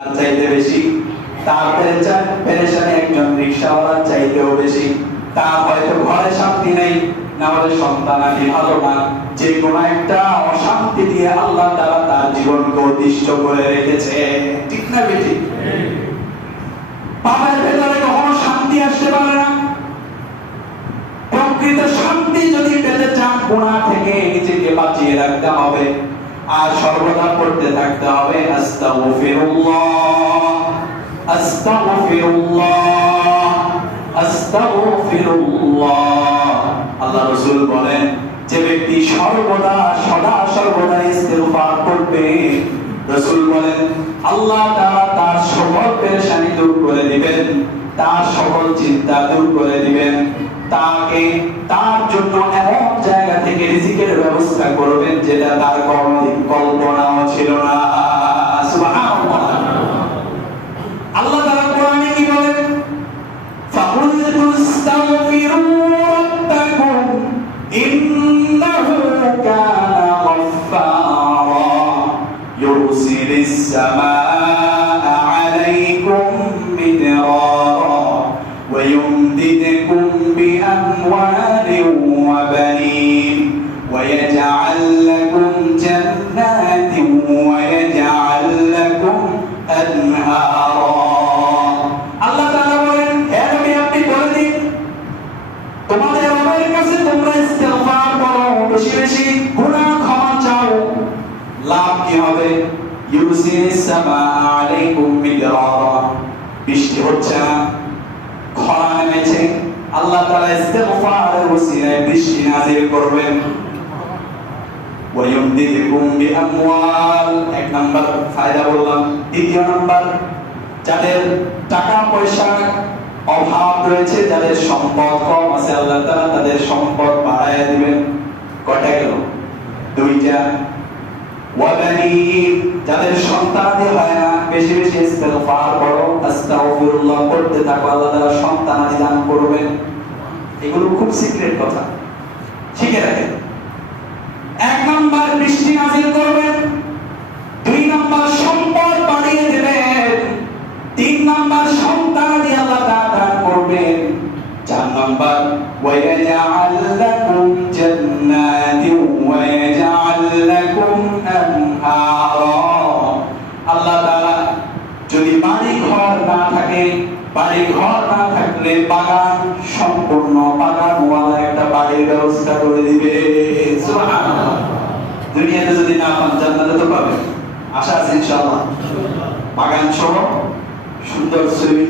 চাইতে বেশি, তার পেরেশানি একজন রিকশাওয়ালার চাইতেও বেশি। তার হয়তো ঘরে শান্তি নেই, না হলে সন্তান আদি ভালো না, যে কোনো একটা অশান্তি দিয়ে আল্লাহ তাআলা তার জীবনকে অতিষ্ঠ করে রেখেছে। ঠিক না বেটি? পাপের ভেতরে কখনো শান্তি আসতে পারে না। প্রকৃত শান্তি যদি পেতে চান, গুনাহ থেকে নিজেকে বাঁচিয়ে রাখতে হবে আর সর্বদা পড়তে থাকতে হবে আস্তাগফিরুল্লাহ, আস্তাগফিরুল্লাহ, আস্তাগফিরুল্লাহ। আল্লাহ রাসূল বলেন, যে ব্যক্তি সর্বদা সর্বদা ইস্তিগফার করবে, রাসূল বলেন আল্লাহ তাআলা তার সকল পেরেশানি দূর করে দিবেন, তার সকল চিন্তা দূর করে দিবেন, তার জন্য এমন জায়গা থেকে রিজিকের ব্যবস্থা করবেন যেটা তার কোনোদিন কল্পনাও ছিল না। সুবহানাল্লাহ। আল্লাহ তাআলা কোরআনে কি বলেন? ফাকুল তুস্তাগফিরু রাব্বাকুম ইন্নাহু কানা গাফফারা ইউরসিলিস সামাআ আলাইকুম মিদরারা ওয়া ইউমদিদকুম بأموال وبنين ويجعل لكم جنات ويجعل لكم أنهارا। আল্লাহ তাআলা বলেন, হে নবী আপনি বলে দিন, তোমাদের রবের কাছে তোমরা ইস্তিগফার করো, বেশি বেশি গুনাহ ক্ষমা চাও, লাভ কি হবে? ইউরসিলিস সামাআ আলাইকুম মিদরারা, বৃষ্টি হচ্ছে না, খরা নেমেছে, আল্লাহ তাআলা ইস্তিগফারের ওসিলায় বৃষ্টি নাযিল করবেন। ওয়া ইউমদিদকুম বিআমওয়াল, এক নাম্বার ফায়দা বললাম। দ্বিতীয় নাম্বার, যাদের টাকা পয়সার অভাব রয়েছে, যাদের সম্পদ কম আছে, আল্লাহ তাআলা তাদের সম্পদ বাড়ায় দিবেন। কয়টা গেল? দুইটা। ওয়া বানিন, যাদের সন্তানাদি হয় না, বেশি বেশি ইস্তিগফার করো, আস্তাগফিরুল্লাহ করতে থাকো, আল্লাহ তাআলা সন্তানাদি দান করবেন। এগুলো খুব সিক্রেট কথা, শিখে রাখেন। এক নাম্বার বৃষ্টি নাযিল করবেন, দুই নাম্বার সম্পদ বাড়িয়ে দেবেন, তিন নাম্বার সন্তানাদি আল্লাহ তাআলা দান করবেন, চার নাম্বার ওয়া ইয়াজআল লাকুম জান্নাতিন ওয়া ইয়াজআল লাকুম আনহারা। আল্লাহ তাআলা যদি বাড়ি ঘর না থাকে, বাড়ি ঘর না থাকলে বাগান, সম্পূর্ণ বাগানওয়ালা একটা বাড়ির ব্যবস্থা করে দিবে। সুবহানাল্লাহ। দুনিয়াতে যদি না পান, জান্নাতে তো পাবেন, আশা আছে ইনশাআল্লাহ। বাগান সহ সুন্দর সুইমিং